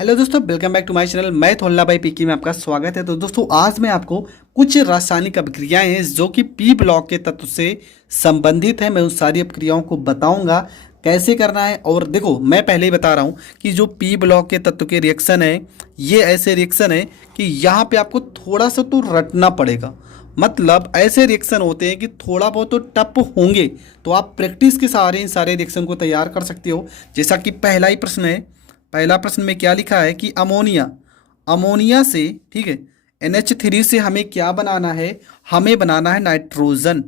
Hello दोस्तों, welcome back to my channel. मैं थोल्ला भाई पीकी में आपका स्वागत है। तो दोस्तों आज मैं आपको कुछ रासायनिक अभिक्रियाएं हैं जो कि पी ब्लॉक के तत्व से संबंधित है, मैं उन सारी अभिक्रियाओं को बताऊंगा कैसे करना है। और देखो, मैं पहले ही बता रहा हूं कि जो पी ब्लॉक के तत्व के रिएक्शन है, ये ऐसे रिएक्शन है कि यहाँ पे आपको थोड़ा सा तो रटना पड़ेगा। मतलब ऐसे रिएक्शन होते हैं कि थोड़ा बहुत तो टफ होंगे, तो आप प्रैक्टिस के सहारे इन सारे रिएक्शन को तैयार कर सकते हो। जैसा कि पहला ही प्रश्न है, पहला प्रश्न में क्या लिखा है कि अमोनिया अमोनिया से, ठीक है, NH3 से हमें क्या बनाना है, हमें बनाना है नाइट्रोजन।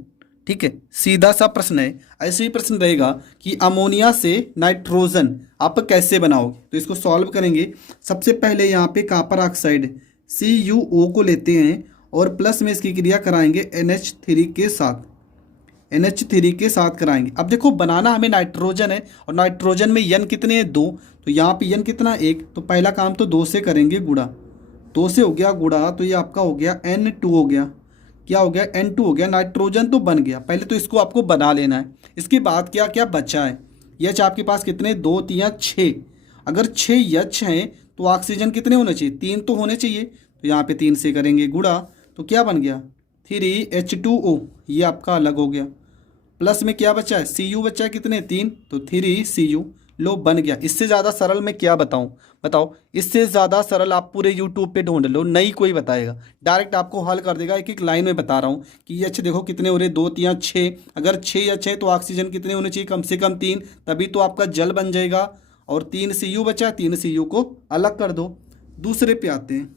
ठीक है, सीधा सा प्रश्न है। ऐसे ही प्रश्न रहेगा कि अमोनिया से नाइट्रोजन आप कैसे बनाओगे, तो इसको सॉल्व करेंगे। सबसे पहले यहाँ पे कॉपर ऑक्साइड CuO को लेते हैं और प्लस में इसकी क्रिया कराएंगे NH3 के साथ, NH3 के साथ कराएंगे। अब देखो, बनाना हमें नाइट्रोजन है और नाइट्रोजन में यन कितने हैं, दो, तो यहाँ पे यन कितना, एक, तो पहला काम तो दो से करेंगे गुणा, दो से हो गया गुणा, तो ये आपका हो गया N2 हो गया। क्या हो गया, N2 हो गया। नाइट्रोजन तो बन गया, पहले तो इसको आपको बना लेना है। इसके बाद क्या क्या बचा है, एच आपके पास कितने, दो तिया छः। अगर छः एच हैं तो ऑक्सीजन कितने होने चाहिए, तीन तो होने चाहिए। तो यहाँ पे तीन से करेंगे गुणा, तो क्या बन गया 3H2O, ये आपका अलग हो गया। प्लस में क्या बचा है, Cu बचा है कितने, तीन, तो 3Cu। लो, बन गया। इससे ज़्यादा सरल मैं क्या बताऊं, बताओ। इससे ज़्यादा सरल आप पूरे यूट्यूब पे ढूंढ लो, नहीं कोई बताएगा, डायरेक्ट आपको हल कर देगा। एक एक लाइन में बता रहा हूँ कि एच देखो कितने हो रहे, दो तिया छः। अगर छः एच है तो ऑक्सीजन कितने होने चाहिए, कम से कम तीन, तभी तो आपका जल बन जाएगा। और 3Cu बचा, 3Cu को अलग कर दो। दूसरे पे आते हैं।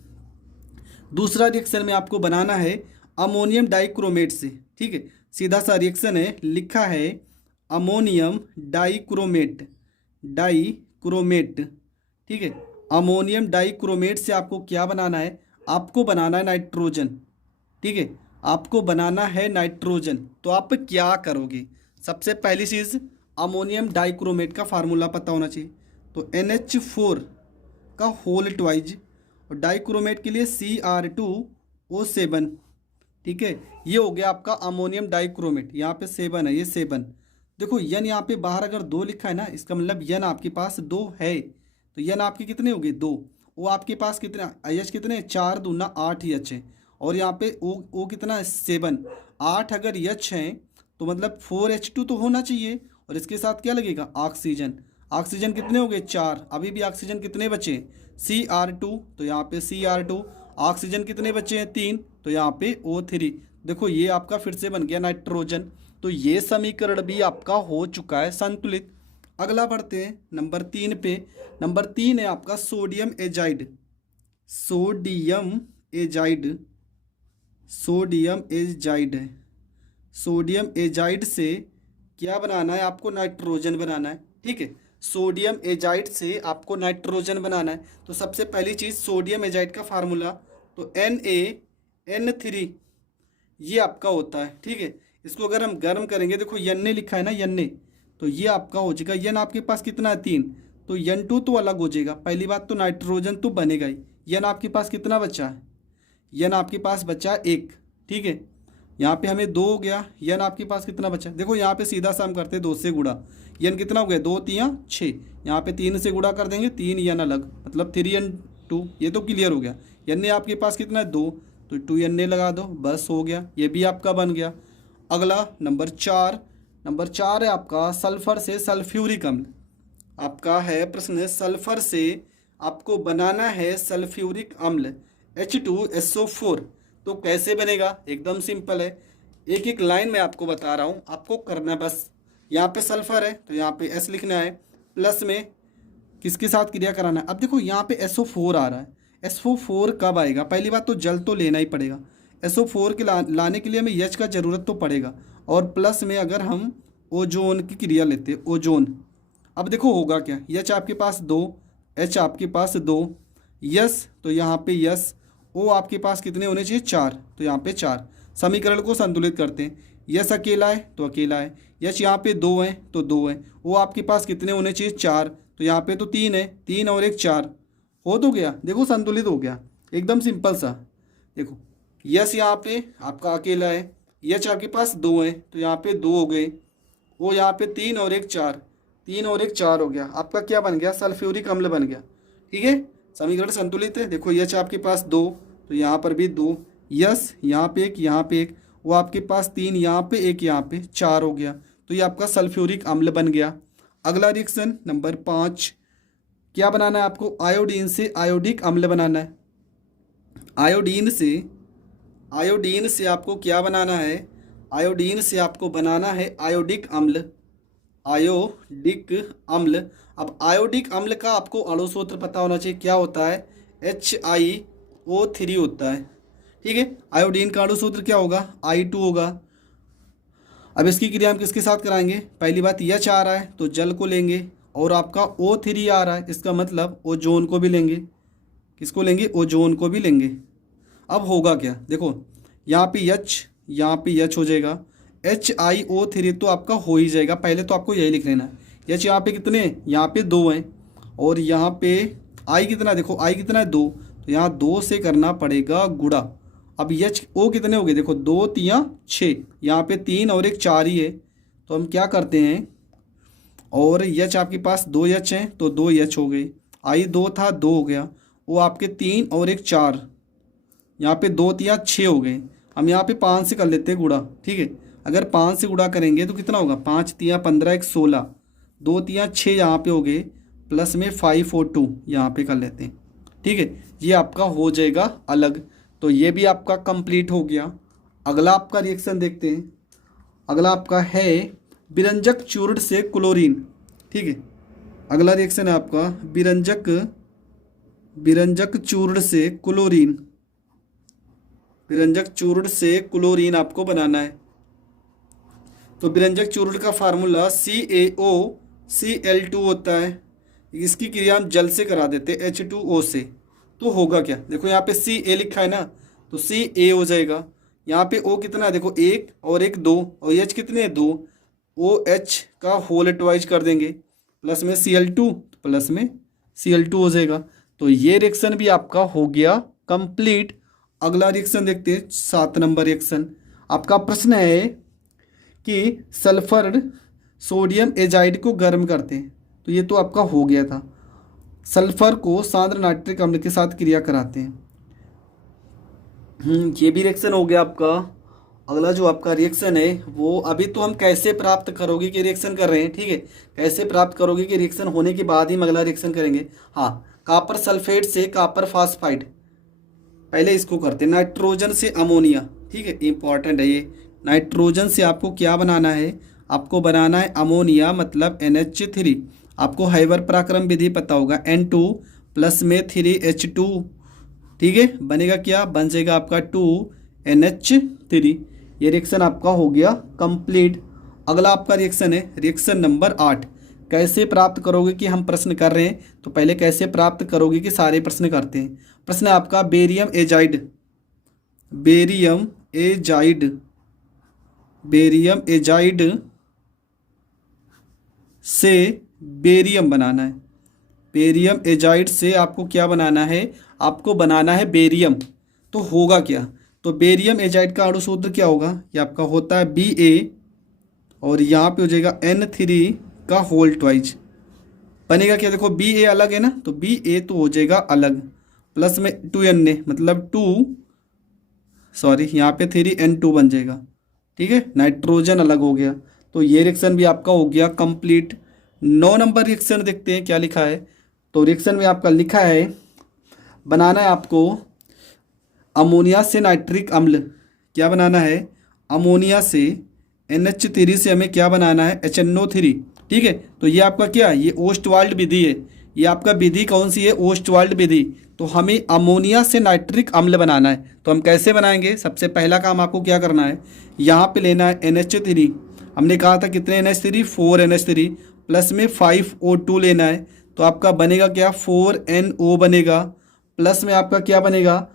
दूसरा रिएक्शन में आपको बनाना है अमोनियम डाइक्रोमेट से। ठीक है, सीधा सा रिएक्शन है, लिखा है अमोनियम डाइक्रोमेट, डाइक्रोमेट। ठीक है, अमोनियम डाइक्रोमेट से आपको क्या बनाना है, आपको बनाना है नाइट्रोजन। ठीक है, आपको बनाना है नाइट्रोजन। तो आप क्या करोगे, सबसे पहली चीज़ अमोनियम डाइक्रोमेट का फार्मूला पता होना चाहिए। तो NH4 का होल ट्वाइज, और डाइक्रोमेट के लिए Cr2O7। ठीक है, ये हो गया आपका अमोनियम डाइक्रोमेट। यहाँ पे 7 है, ये 7। देखो यन यहाँ पे बाहर अगर दो लिखा है ना, इसका मतलब यन आपके पास दो है। तो यन आपके कितने हो गए, दो। वो आपके पास कितना, एच कितने, चार दूना 8 एच है। और यहाँ पे ओ कितना है, 7। 8 अगर एच है तो मतलब 4H2 तो होना चाहिए। और इसके साथ क्या लगेगा, ऑक्सीजन। ऑक्सीजन कितने हो गए, चार। अभी भी ऑक्सीजन कितने बचे, Cr2, तो यहाँ पे Cr2। ऑक्सीजन कितने बचे हैं, तीन, तो यहाँ पे O3। देखो ये आपका फिर से बन गया नाइट्रोजन। तो ये समीकरण भी आपका हो चुका है संतुलित। अगला बढ़ते हैं नंबर 3 पे। नंबर 3 है आपका sodium azide, sodium azide, sodium azide है। सोडियम एजाइड से क्या बनाना है आपको, नाइट्रोजन बनाना है। ठीक है, सोडियम एजाइड से आपको नाइट्रोजन बनाना है। तो सबसे पहली चीज़ सोडियम एजाइड का फार्मूला, तो NaN3, ये आपका होता है। ठीक है, इसको अगर हम गर्म करेंगे, देखो यन्ने लिखा है ना, यन्ने, तो ये आपका हो जाएगा। यन आपके पास कितना है, तीन, तो N2 तो अलग हो जाएगा। पहली बात तो नाइट्रोजन तो बनेगा ही। यन आपके पास कितना बचा है, यन आपके पास बचा एक। ठीक है, यहाँ पे हमें दो हो गया। यन आपके पास कितना बचा, देखो यहाँ पे सीधा सा हम करते हैं दो से गुणा। यन कितना हो गया, दो तिया छः। यहाँ पे तीन से गुणा कर देंगे, तीन यन अलग, मतलब 3N2। ये तो क्लियर हो गया। यन आपके पास कितना है, दो, तो 2 लगा दो, बस हो गया, ये भी आपका बन गया। अगला नंबर 4। नंबर 4 है आपका सल्फर से सल्फ्यूरिक अम्ल। आपका है प्रश्न है, सल्फर से आपको बनाना है सल्फ्यूरिक अम्ल H2SO4। तो कैसे बनेगा, एकदम सिंपल है। एक एक लाइन में आपको बता रहा हूँ, आपको करना है बस। यहाँ पे सल्फर है तो यहाँ पे S लिखना है, प्लस में किसके साथ क्रिया कराना है। अब देखो यहाँ पे SO4 आ रहा है। SO4 कब आएगा, पहली बात तो जल तो लेना ही पड़ेगा। SO4 के लाने के लिए हमें H का ज़रूरत तो पड़ेगा। और प्लस में अगर हम ओजोन की क्रिया लेते हैं, ओजोन। अब देखो होगा क्या, H आपके पास दो, H आपके पास दो, यस, तो यहाँ पे यस। ओ आपके पास कितने होने चाहिए, चार, तो यहाँ पे चार। समीकरण को संतुलित करते हैं, यस अकेला है तो अकेला है, यस यहाँ पे दो है तो दो है। ओ आपके पास कितने होने चाहिए, चार, तो यहाँ पे तो तीन है, तीन और एक चार, हो तो गया। देखो संतुलित हो गया, एकदम सिंपल सा। देखो यस यहाँ पे आपका अकेला है, यच आपके पास दो है तो यहाँ पे दो हो गए। वो यहाँ पे तीन और एक चार, तीन और एक चार हो गया। आपका क्या बन गया, सल्फ्यूरिक अम्ल बन गया। ठीक है, समीकरण संतुलित है। देखो यच आपके पास 2, तो यहाँ पर भी 2, यस यहाँ पे एक, यहाँ पे एक, वो आपके पास 3, यहाँ पे एक, यहाँ पे 4 हो गया। तो ये आपका सल्फ्यूरिक अम्ल बन गया। अगला रिएक्शन नंबर 5, क्या बनाना है आपको? आयोडीन से आयोडिक अम्ल बनाना है। आयोडीन से आपको क्या बनाना है? आयोडीन से आपको बनाना है आयोडिक अम्ल। आयोडिक अम्ल। अब आयोडिक अम्ल का आपको अणु सूत्र पता होना चाहिए, क्या होता है? HiO3 होता है। ठीक है, आयोडीन का अणु सूत्र क्या होगा? I2 होगा। अब इसकी क्रिया हम किसके साथ कराएंगे? पहली बात, H आ रहा है तो जल को लेंगे, और आपका O3 आ रहा है, इसका मतलब ओजोन को भी लेंगे। किसको लेंगे? ओजोन को भी लेंगे। अब होगा क्या? देखो यहाँ पे H, यहाँ पे H हो जाएगा। HiO3 तो आपका हो ही जाएगा, पहले तो आपको यही लिख लेना है। H यहाँ पे कितने? यहाँ पे 2 हैं, और यहाँ पे I कितना? देखो I कितना है? 2, तो यहाँ 2 से करना पड़ेगा गुणा। अब HO कितने हो गए? देखो 2 3 6, यहाँ पे 3 और एक 4 ही है, तो हम क्या करते हैं, और H आपके पास 2 H हैं तो 2 H हो गए। I 2 था, 2 हो गया, वो आपके 3 और एक 4, यहाँ पे 2 3 6 हो गए। हम यहाँ पे 5 से कर लेते हैं गुणा। ठीक है, अगर 5 से गुणा करेंगे तो कितना होगा? 5 3 15 1 16, 2 3 6 यहाँ पे हो गए, प्लस में 5 और 2 यहाँ पे कर लेते हैं। ठीक है, ये आपका हो जाएगा अलग। तो ये भी आपका कंप्लीट हो गया। अगला आपका रिएक्शन देखते हैं। अगला आपका है बिरंजक चूर्ण से क्लोरीन। ठीक है, अगला रिएक्शन है आपका बिरंजक चूर्ण से क्लोरीन। बिरंजक चूर्ण से क्लोरीन आपको बनाना है। तो बिरंजक चूर्ण का फार्मूला CaOCl2 होता है। इसकी क्रिया हम जल से करा देते हैं, H2O से। तो होगा क्या? देखो यहाँ पे Ca लिखा है ना, तो Ca हो जाएगा। यहाँ पे O कितना है? देखो 1 और एक 2, और H कितने? 2, OH का होल ट्वाइज कर देंगे, प्लस में Cl2, प्लस में Cl2 हो जाएगा। तो ये रिएक्शन भी आपका हो गया कंप्लीट। अगला रिएक्शन देखते हैं, 7 नंबर रिएक्शन। आपका प्रश्न है कि सल्फर सोडियम एजाइड को गर्म करते हैं। तो ये तो आपका हो गया था। सल्फर को सांद्र नाइट्रिक अम्ल के साथ क्रिया कराते हैं। ये भी रिएक्शन हो गया आपका। अगला जो आपका रिएक्शन है वो, अभी तो हम कैसे प्राप्त करोगे कि रिएक्शन कर रहे हैं। ठीक है, कैसे प्राप्त करोगे कि रिएक्शन होने के बाद ही हम अगला रिएक्शन करेंगे। हाँ, कॉपर सल्फेट से कॉपर फास्फाइड, पहले इसको करते हैं। नाइट्रोजन से अमोनिया। ठीक है, इंपॉर्टेंट है ये। नाइट्रोजन से आपको क्या बनाना है? आपको बनाना है अमोनिया, मतलब NH3। आपको हाइवर पराक्रम विधि पता होगा, N2 प्लस में 3H2। ठीक है, बनेगा क्या? बन जाएगा आपका 2NH3। ये रिएक्शन आपका हो गया कंप्लीट। अगला आपका रिएक्शन है रिएक्शन नंबर 8। कैसे प्राप्त करोगे कि हम प्रश्न कर रहे हैं, तो पहले कैसे प्राप्त करोगे कि सारे प्रश्न करते हैं। प्रश्न है आपका बेरियम एजाइड से बेरियम बनाना है। बेरियम एजाइड से आपको क्या बनाना है? आपको बनाना है बेरियम। तो होगा क्या? तो बेरियम एजाइड का अणु सूत्र क्या होगा? ये आपका होता है Ba, और यहाँ पे हो जाएगा N3 का होल ट्वाइज। बनेगा क्या? देखो Ba अलग है ना, तो Ba तो हो जाएगा अलग, प्लस में 2Na, मतलब यहाँ पे 3N2 बन जाएगा। ठीक है, नाइट्रोजन अलग हो गया। तो ये रिएक्शन भी आपका हो गया कंप्लीट। 9 नंबर रिएक्शन देखते हैं क्या लिखा है। तो रिएक्शन में आपका लिखा है, बनाना है आपको अमोनिया से नाइट्रिक अम्ल। क्या बनाना है? अमोनिया से NH3 से हमें क्या बनाना है? HNO3। ठीक है, तो ये आपका क्या है? ये ओस्टवाल्ड विधि है। ये आपका विधि कौन सी है? ओस्टवाल्ड विधि। तो हमें अमोनिया से नाइट्रिक अम्ल बनाना है। तो हम कैसे बनाएंगे? सबसे पहला काम आपको क्या करना है, यहाँ पे लेना है NH3। हमने कहा था कितने NH3? 4NH3, प्लस में 5O2 लेना है। तो आपका बनेगा क्या? 4NO बनेगा, प्लस में आपका क्या बनेगा?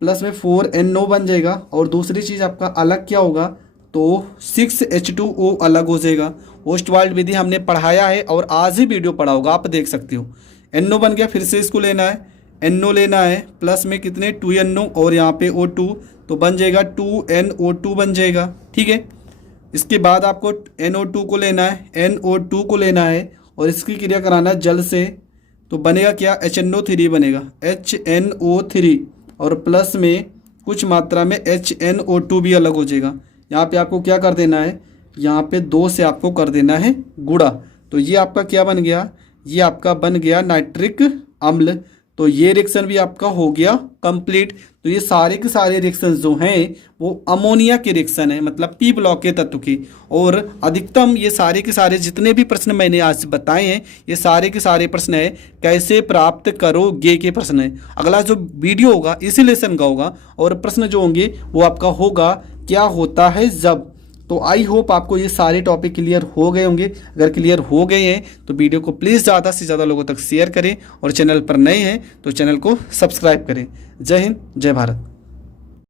प्लस में 4NO बन जाएगा। और दूसरी चीज़ आपका अलग क्या होगा? तो 6H2O अलग हो जाएगा। ओस्टवाल्ड विधि हमने पढ़ाया है और आज ही वीडियो पढ़ा होगा, आप देख सकते हो। NO बन गया, फिर से इसको लेना है, NO लेना है, प्लस में कितने? 2NO, और यहाँ पे O2, तो बन जाएगा 2NO2 बन जाएगा। ठीक है, इसके बाद आपको NO2 को लेना है, NO2 को लेना है, और इसकी क्रिया कराना है जल से। तो बनेगा क्या, HNO3 बनेगा, HNO3, और प्लस में कुछ मात्रा में HNO2 भी अलग हो जाएगा। यहाँ पे आपको क्या कर देना है, यहाँ पे 2 से आपको कर देना है गुणा। तो ये आपका क्या बन गया, ये आपका बन गया नाइट्रिक अम्ल। तो ये रिएक्शन भी आपका हो गया कंप्लीट। तो ये सारे के सारे रिएक्शन जो हैं वो अमोनिया के रिएक्शन है, मतलब पी ब्लॉक के तत्व की। और अधिकतम ये सारे के सारे जितने भी प्रश्न मैंने आज बताए हैं, ये सारे के सारे प्रश्न है कैसे प्राप्त करोगे के प्रश्न है। अगला जो वीडियो होगा इसी लेसन का होगा, और प्रश्न जो होंगे वो आपका होगा क्या होता है जब। तो आई होप आपको ये सारे टॉपिक क्लियर हो गए होंगे। अगर क्लियर हो गए हैं तो वीडियो को प्लीज़ ज़्यादा से ज़्यादा लोगों तक शेयर करें, और चैनल पर नए हैं तो चैनल को सब्सक्राइब करें। जय हिंद, जय भारत।